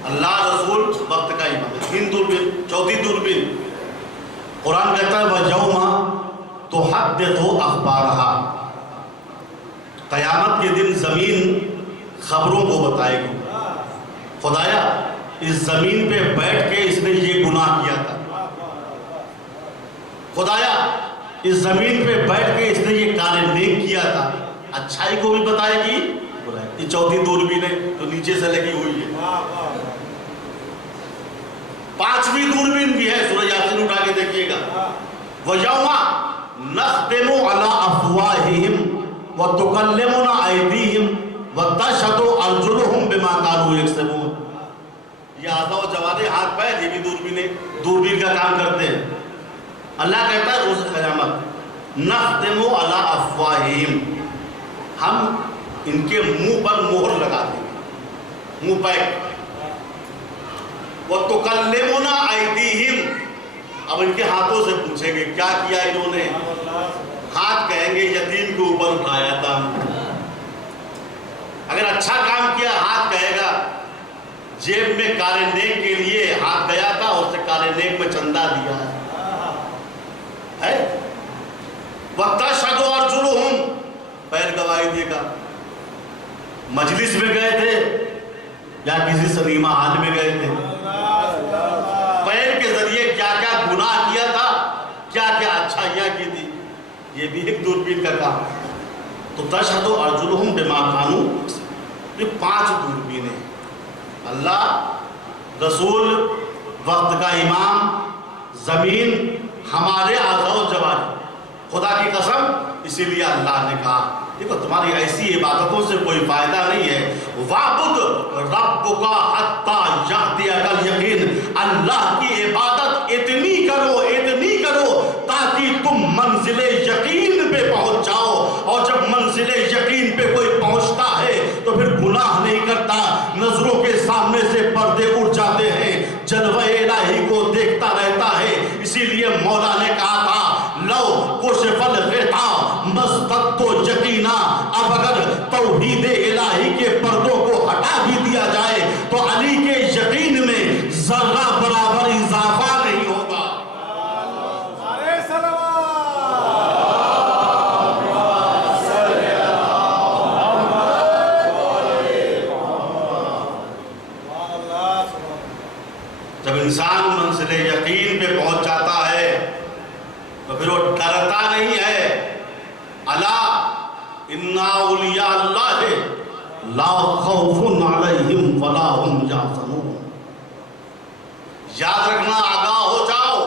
अल्लाह रसूल वक्त का इमाम है। 3 दूरबीन, चौथी दूरबीन कुरान कहता है वयौमा तुहद्दिथु अखबारहा, क़यामत के दिन जमीन खबरों को बताएगी। खुदाया इस जमीन पे बैठ के इसने ये गुनाह किया था, खुदाया इस जमीन पे बैठ के इसने ये कार्य नेक किया था, अच्छाई को भी बताएगी। ये चौथी दूरबीन है तो नीचे से लगी हुई है। 5वीं दूरबीन भी है, सूरह यासीन उठा के देखिएगा। वयौमा नख्तिमु अला अफ़वाहिहिम व तुकल्लिमुना अयदीहिम व तशहदु अर्जुलुहुम बिमा कानू यक्सिबून। ये आज़ा व जवारे, हाथ पैर, ये भी दूरबीन का काम करते हैं। अल्लाह कहता है रोज़ क़यामत नख्तिमु अला अफ़वाहिहिम, हम इनके मुंह पर मोहर लगा देंगे, मुंह पैक। व तुकल्लिमुना अयदीहिम, अब इनके हाथों से पूछेंगे क्या किया इन्होंने। हाथ कहेंगे यतीम के ऊपर उठाया था, अगर अच्छा काम किया हाथ कहेगा जेब में कार्य नेक के लिए हाथ गया था, उससे कार्य नेक में चंदा दिया है। वतशहदु अर्जुलुहुम, पैर गवाही देगा। मजलिस में गए थे या किसी सलीमा हाल में गए थे, पैर के जरिए क्या क्या गुनाह किया था, क्या क्या अच्छाइयां की थी, ये भी एक दूरबीन का काम। तो तशहदु अर्जुलुहुम बिमा कानू, ये 5 दूरबीनें, अल्लाह, रसूल, वक्त का इमाम, जमीन, हमारे आज़ाओ जवान, खुदा की कसम। इसीलिए अल्लाह ने कहा देखो तुम्हारी ऐसी इबादतों से कोई फायदा नहीं है। वाबुद रब्बुका हत्ता यातियकल यकीन, अल्लाह की इबादत इतनी करो ताकि तुम मंजिले यकीन पे पहुंच जाओ। और जब मंजिले यकीन पे कोई पहुंचता है तो फिर गुनाह नहीं करता, नजरों के सामने से पर्दे उड़ जाते हैं, जलवा इलाही को देखता रहता है। इसीलिए मौला ने कहा था लो कुशफल गिता मस्ततो यकीना, अब अगर तौहीद इलाही के पर्दों को हटा भी दिया जाए तो अली के यकीन में जर्रा बराबर इजाफा नहीं होगा। जब इंसान मंजिल यकीन पे पहुंच जाता है तो फिर वो डरता नहीं है। अला इन्ना औलिया अल्लाह ला खौफुन अलैहिम वला हुम यहज़नून। याद रखना, आगाह हो जाओ,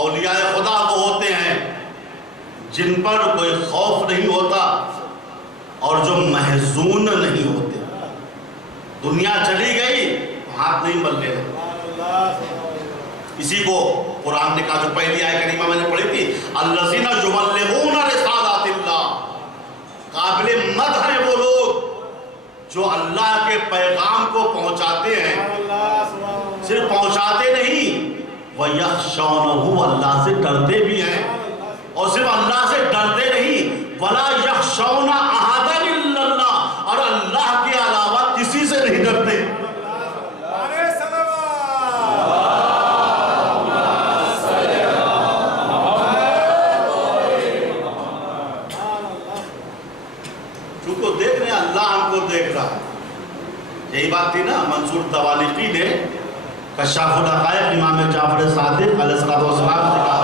औलिया खुदा वो होते हैं जिन पर कोई खौफ नहीं होता और जो महजून नहीं होते। दुनिया चली गई तो हाथ नहीं मल ले। इसी को कुरान ने कहा, जो पहली आयत करीमा मैंने पढ़ी थी, अल्लज़ीना युबल्लिगूना रिसालातिल्लाह, काबिल मद है वो लोग जो अल्लाह के पैगाम को पहुंचाते हैं। सिर्फ पहुंचाते नहीं, वह यख़शौनहु, अल्लाह से डरते भी हैं। और सिर्फ अल्लाह से डरते नहीं, वला यख़शौना अहदन इल्लल्लाह, और अल्लाह के अलावा किसी से नहीं डरते। देख रहा है, यही बात थी ना मंसूर तवालिकी ने कशाफुल हक़ाइक़ इमाम जाफर सादिक़ अलैहिस्सलातु वस्सलाम से कहा।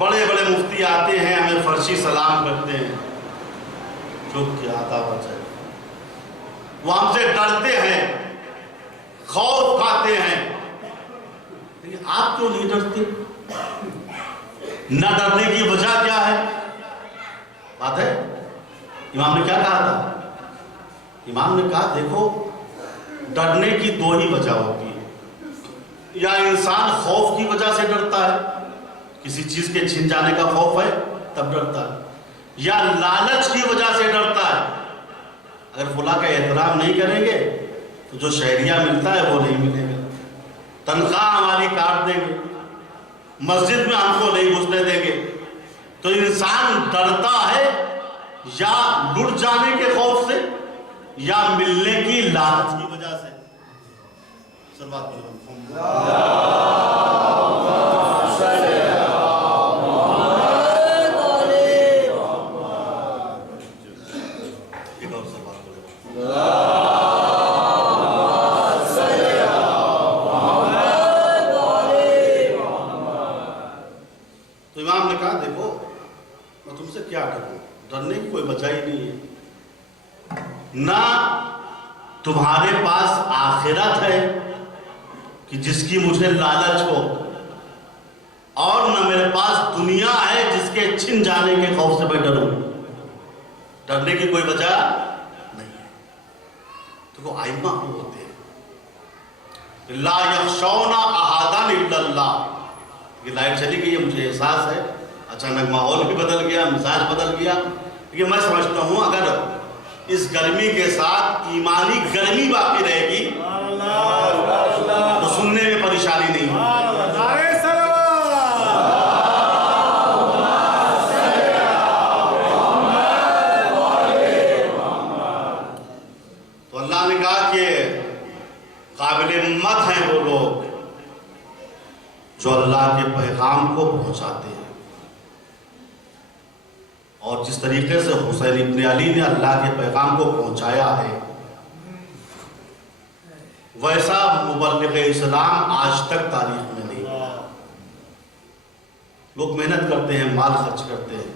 बड़े बड़े मुफ्ती आते हैं, हमें फर्शी सलाम करते हैं, जो क्या दावत है, वो हमसे डरते हैं, खौफ खाते हैं, लेकिन आप क्यों नहीं डरते? न डरने की वजह क्या है? बात है, इमाम ने क्या कहा था? इमाम ने कहा देखो, डरने की 2 ही वजह होती है। या इंसान खौफ की वजह से डरता है, किसी चीज के छिन जाने का खौफ है तब डरता है, या लालच की वजह से डरता है। अगर फुला का एहतराम नहीं करेंगे तो जो शहरिया मिलता है वो नहीं मिलेगा। تنخواہ ہماری کاٹ دیں گے، مسجد میں ہم کو نہیں گھسنے دیں گے. تو انسان ڈرتا ہے یا لٹ جانے کے خوف سے یا ملنے کی لالچ کی وجہ سے. سلوات پڑھو. تو امام نے کہا دیکھو میں تم سے کیا ڈروں، ڈرنے کی کوئی وجہ ہی نہیں ہے. نہ تمہارے پاس آخرت ہے کہ جس کی مجھے لالچ ہو، اور نہ میرے پاس دنیا ہے جس کے چھن جانے کے خوف سے میں ڈروں. ڈرنے کی کوئی وجہ نہیں ہے. تو وہ آئمہ ہوتے ہیں لا یخشون احدا الا اللہ. یہ لائٹ چلی گئی ہے، مجھے احساس ہے، اچانک ماحول بھی بدل گیا، مزاج بدل گیا. لیکن میں سمجھتا ہوں اگر اس گرمی کے ساتھ ایمانی گرمی باقی رہے گی تو سننے میں پریشانی نہیں ہوگی. تو اللہ نے کہا کہ قابل امت ہیں وہ لوگ جو اللہ کے پیغام کو پہنچاتے ہیں. اور جس طریقے سے حسین ابن علی نے اللہ کے پیغام کو پہنچایا ہے، ویسا مبلغ اسلام آج تک تاریخ میں نہیں. لوگ محنت کرتے ہیں، مال خرچ کرتے ہیں،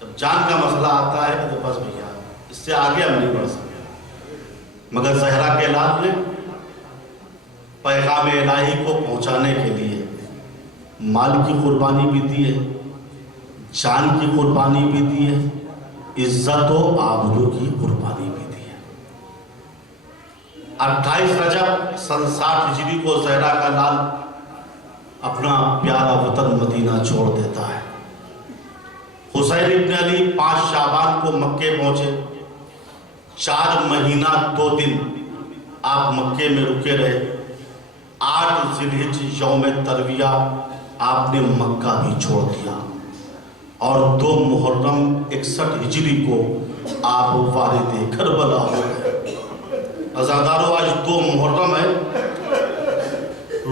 جب جان کا مسئلہ آتا ہے تو بس بھیا اس سے آگے ہم نہیں بڑھ سکتے. مگر زہرا کے لال نے پیغام الہی کو پہنچانے کے لیے مال کی قربانی بھی دی ہے، جان کی قربانی بھی دی ہے، عزت و آبرو کی قربانی بھی دی ہے. 28 رجب سن 60 ہجری کو زہرا کا لال اپنا پیارا وطن مدینہ چھوڑ دیتا ہے. حسین ابن علی 5 شعبان کو مکے پہنچے. 4 مہینہ 2 دن آپ مکے میں رکے رہے. 8 ذی الحجہ یوم ترویہ آپ نے مکہ بھی چھوڑ دیا، اور 2 محرم 61 ہجری کو آپ وارد کربلا ہو گئے. عزادارو آج 2 محرم ہے،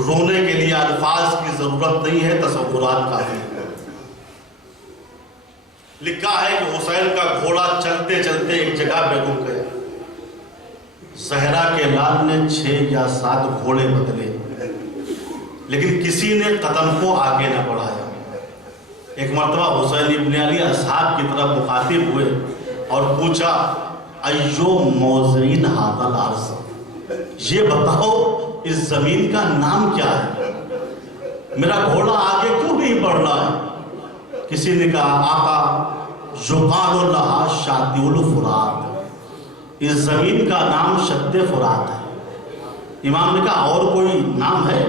رونے کے لیے الفاظ کی ضرورت نہیں ہے، تصورات کافی ہے. لکھا ہے کہ حسین کا گھوڑا چلتے چلتے ایک جگہ پہ رک گیا. زہرا کے لال نے 6 یا 7 گھوڑے بدلے، لیکن کسی نے قدم کو آگے نہ بڑھایا. ایک مرتبہ حسین ابن علی اصحاب کی طرف مخاطب ہوئے اور پوچھا ایو موضعین ھذا الارض، یہ بتاؤ اس زمین کا نام کیا ہے، میرا گھوڑا آگے کیوں نہیں بڑھ رہا ہے؟ کسی نے کہا آقا یقال لہا شاطئ الفرات، اس زمین کا نام شط فرات ہے. امام نے کہا اور کوئی نام ہے؟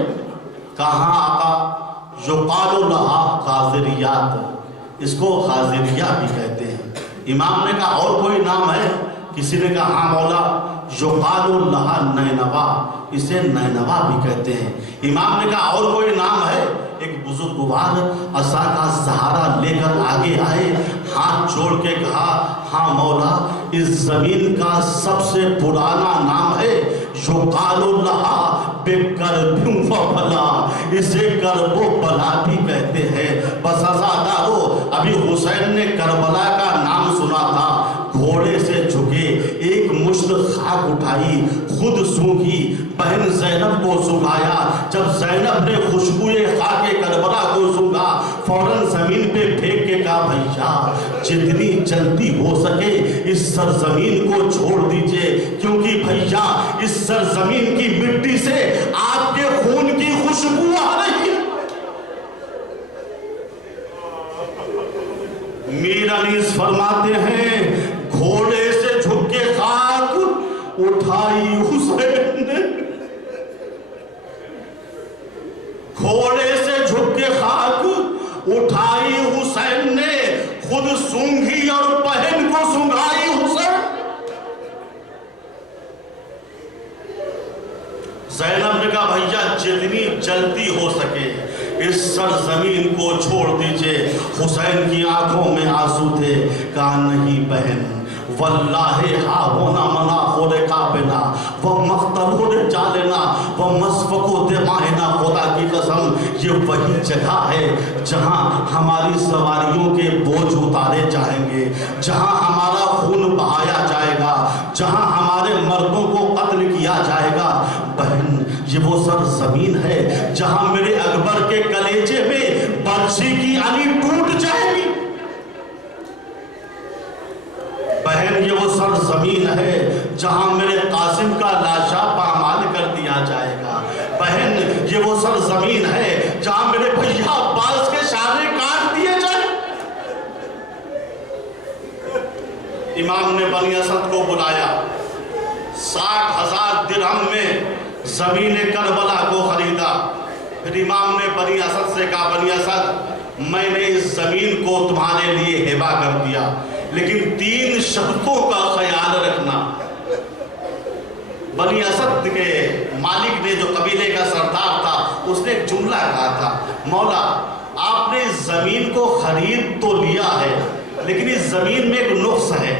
کہاں آقا یقال لہا غازریات، اس کو غازریہ بھی کہتے ہیں. امام نے کہا اور کوئی نام ہے؟ کسی نے کہا ہاں مولا یقال لہا نینوا، اسے نینوا بھی کہتے ہیں. امام نے کہا اور کوئی نام ہے؟ ایک بزرگوار عصا کا سہارا لے کر آگے آئے، ہاتھ جوڑ کے کہا ہاں مولا اس زمین کا سب سے پرانا نام ہے یقال لہا بکرب و بلا، اسے کرب و بلا بھی کہتے ہیں. بس عزادارو ابھی حسین نے کربلا کا نام سنا تھا، گھوڑے سے جھکے، ایک مشت خاک اٹھائی، خود سونگھی، بہن زینب کو سنگایا. جب زینب نے خوشبوئے خاک کربلا کو سنگا، فوراً زمین پہ پھینک کے کہا بھیا جتنی جلدی ہو سکے اس سرزمین کو چھوڑ دیجئے، کیونکہ بھیا اس سرزمین کی مٹی سے آپ کے خون کی خوشبو آ رہی ہے. میر انیس فرماتے ہیں گھوڑے سے جھک کے خاک اٹھائی حسین نے، گھوڑے سے جھک کے خاک اٹھائی حسین نے، خود سونگھی اور بہن کو سنگائی حسین. زینب نے کہا भैया जितनी जल्दी हो सके इस सरजमीन को छोड़ दीजिए। हुसैन की आंखों में आंसू थे। कहा नहीं बहन, वल्लाहे हा होना मना हो रे काबिना वह मख्तलू ने जालेना वह मस्फको दे माहिना। खुदा की कसम ये वही जगह है जहां हमारी सवारियों के बोझ उतारे जाएंगे, जहां हमारा खून बहाया जाएगा, जहां हमारे मर्दों को कत्ल किया जाएगा। बहन, ये वो सरजमीन है जहां मेरे अकबर के कलेजे में बर्छी की अनी टूट जाएगी। बहन, ये वो सरजमीन है जहां मेरे कासिम का लाशा पामाल कर दिया जाएगा। बहन, ये वो सरजमीन है जहां मेरे भैया अब्बास के शारे काट दिए जाए। इमाम ने बनी असद को बुलाया। 60,000 दिरहम में जमीन करबला को खरीदा। फिर इमाम ने बनी असद से कहा, बनी असद, मैंने इस जमीन को तुम्हारे लिए हिबा कर दिया, लेकिन 3 शर्तों का ख्याल रखना। बनी असद के मालिक ने, जो कबीले का सरदार था, उसने एक जुमला कहा था, मौला आपने इस जमीन को खरीद तो लिया है, लेकिन इस जमीन में एक नुक्स है।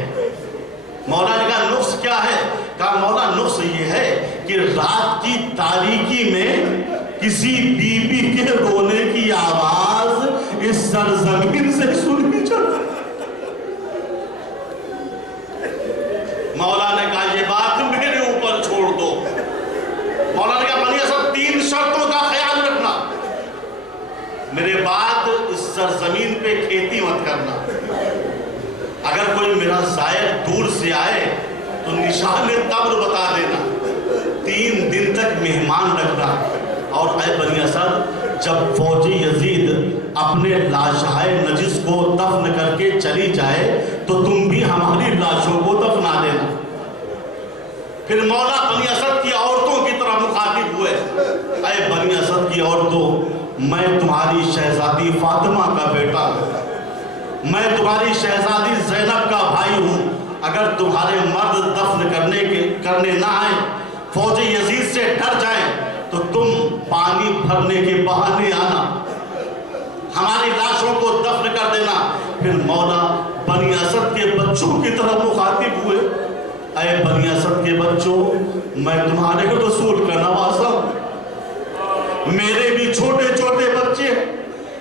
मौला ने कहा, नुक्स क्या है? कहा, मौला नुक्स ये है कि रात की तारीकी में किसी बीबी के रोने की आवाज इस सरजमीन से सुनी जाती। मौला ने कहा, ये बात मेरे ऊपर छोड़ दो। मौला ने कहा, बनी असद 3 शर्तों का ख्याल रखना। मेरे बाद इस सरजमीन पे खेती मत करना। अगर कोई मेरा जायर दूर से आए तो निशान कब्र बता देना। 3 दिन तक मेहमान रखना। और ऐ बनी असद, जब फौजी यजीद अपने लाशाए नजिस को दफन करके चली जाए तो तुम भी हमारी लाशों को दफना देना। फिर मौला बनी असद की औरतों की तरफ मुखातिब हुए, ऐ बनी असद की औरतों, मैं तुम्हारी शहजादी फातिमा का बेटा हूँ, मैं तुम्हारी शहजादी ज़ैनब का भाई हूँ। अगर तुम्हारे मर्द दफन करने ना आए, फौजी यजीद से डर जाए, तो तुम पानी भरने के बहाने आना, हमारी लाशों को दफन कर देना। फिर मौला बनी असद के बच्चों की तरफ मुखातिब हुए, ऐ बनी असद के बच्चों, मैं तुम्हारे रसूल का नवासा हूं, मेरे भी छोटे छोटे बच्चे।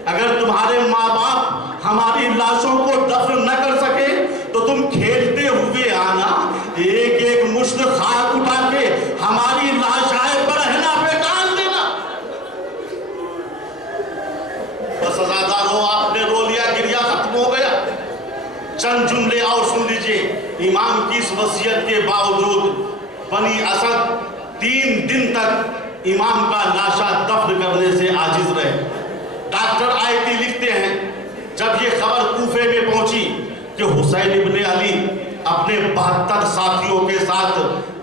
अगर तुम्हारे माँ बाप हमारी लाशों को दफन न कर सके तो तुम खेलते हुए आना, एक एक मुश्त खाक उठा के हमारी लाशाएं बरहना पे डाल देना। बस अज़ादार हो, आपने रो लिया, गिरिया खत्म हो गया। चंद जुमले और सुन लीजिए। इमाम की इस वसीयत के बावजूद बनी असद 3 दिन तक इमाम का लाशा दफन करने से आजिज रहे। डॉक्टर आयती लिखते हैं, जब ये खबर कूफे में पहुंची कि हुसैन इब्ने अली अपने 72 साथियों के साथ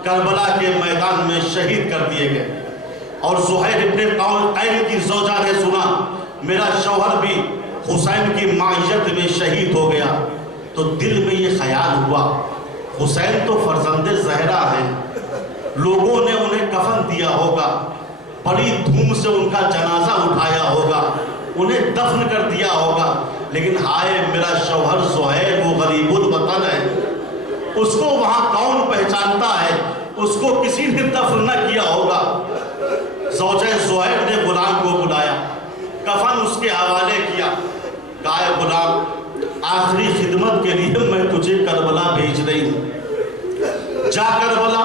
करबला के मैदान में शहीद कर दिए गए, और ज़ुहैर इब्ने कैल की ज़ौजा ने सुना मेरा शौहर भी हुसैन की मायत में शहीद हो गया, तो दिल में ये ख्याल हुआ, हुसैन तो फर्जंदे ज़हरा हैं, लोगों ने उन्हें कफन दिया होगा, बड़ी धूम से उनका जनाजा उठाया होगा, उन्हें दफन कर दिया होगा, लेकिन हाय मेरा शौहर ज़ुहैर वो गरीबुल वतन है, उसको वहां कौन पहचानता है, उसको किसी ने दफन न किया होगा। ज़ौजा ज़ुहैर ने गुलाम को बुलाया, कफन उसके हवाले किया, कहा गुलाम आखिरी खिदमत के लिए मैं तुझे करबला भेज रही हूँ, जा करबला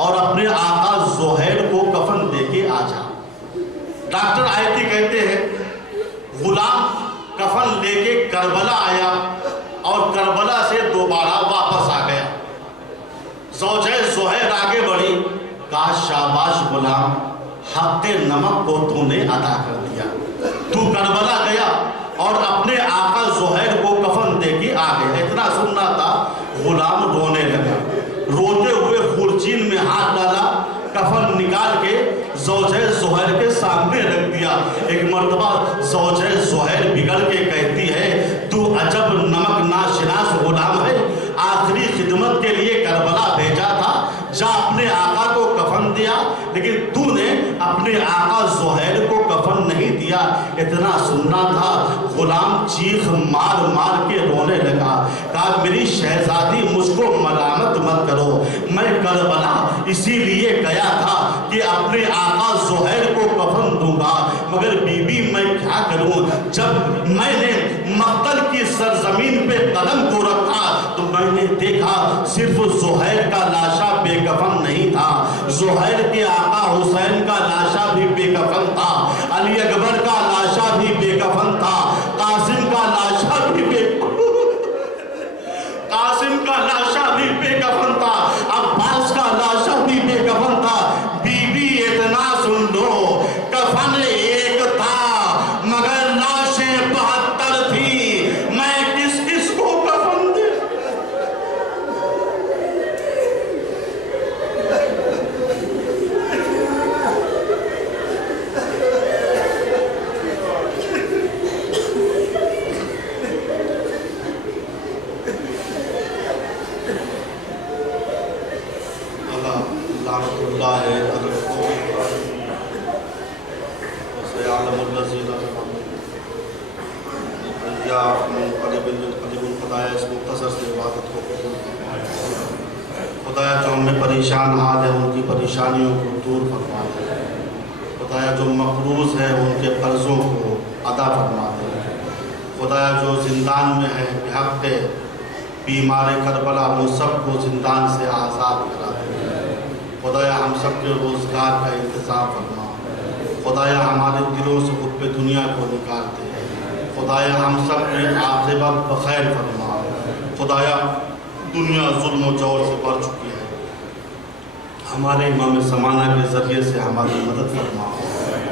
और अपने आका ज़ुहैर को कफन देके आ जा। डॉक्टर आयती कहते हैं, गुलाम कफन लेके करबला आया और करबला से दोबारा वापस आ गया। ज़ौजा ज़ुहैर आगे बढ़ी, कहा शाबाश गुलाम, हक़्क़े नमक को तूने अदा कर दिया, तू करबला गया और अपने आका ज़ुहैर को कफन देके आ गया। इतना सुनना था, गुलाम रोने लगा, रोते हुए खुर्चीन में हाथ डाला, कफन निकाल के ज़ौजा ज़ुहैर के सामने रख दिया। एक मर्तबा ज़ौजा ज़ुहैर बिगड़ के कहती है, तू अजब नमक नाशिनास गुलाम है, आखिरी खिदमत के लिए करबला भेजा था, जा अपने आका को कफन दिया, लेकिन तूने अपने سنا تھا غلام چیخ مار مار کے رونے لگا، کہا میری شہزادی مجھ کو ملامت مت کرو، میں کربلا اسی لیے گیا تھا کہ اپنے آقا زہیر کو کفن دوں گا، مگر بی بی میں کیا کروں، جب میں نے مقتل کی سرزمین پہ قدم کو رکھا تو میں نے دیکھا صرف زہیر کا لاشا بے کفن نہیں تھا، زہیر کے آقا حسین کا لاشا بھی بے کفن تھا، علی اکبر کا لاشا بھی بے کفن تھا، قاسم کا لاشا بھی بے کفن تھا، عباس کا لاشا بھی بے کفن تھا۔ بی بی اتنا سن لو، کفن ایک تھا مگر لاشیں 72 تھی، میں کس کس کو کفن دے۔ لعنت اللہ ہے وسيعلم الذين یا منقلب خدایا اس مختصر سے عبادت کو قبول فرما، خدایا جو ہمیں پریشان حال ہے ان کی پریشانیوں کو دور فرما دے، خدایا جو مقروض ہے ان کے قرضوں کو ادا فرما دے، خدایا جو زندان میں ہے بحق بیمار کربلا وہ سب کو زندان سے آزاد کرا دے، خدایا ہم سب کے روزگار کا انتظام فرما، خدایا ہمارے دلوں سے خود پہ دنیا کو نکال دے، خدایا ہم سب کی عاقبت بخیر فرما، خدایا دنیا ظلم و جور سے بھر چکی ہے، ہمارے امام زمانہ کے ذریعے سے ہماری مدد فرما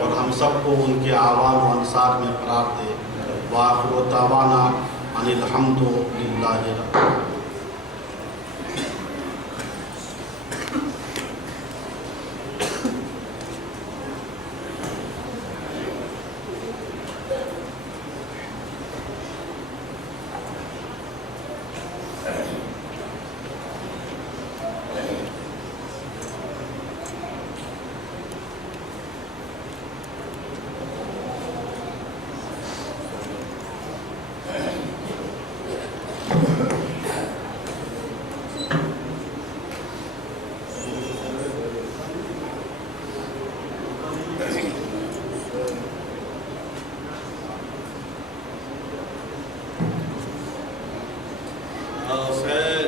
اور ہم سب کو ان کے آوان و انصار میں قرار دے۔ وآخر دعوانا ان الحمد للہ رب العالمین۔ Hussein.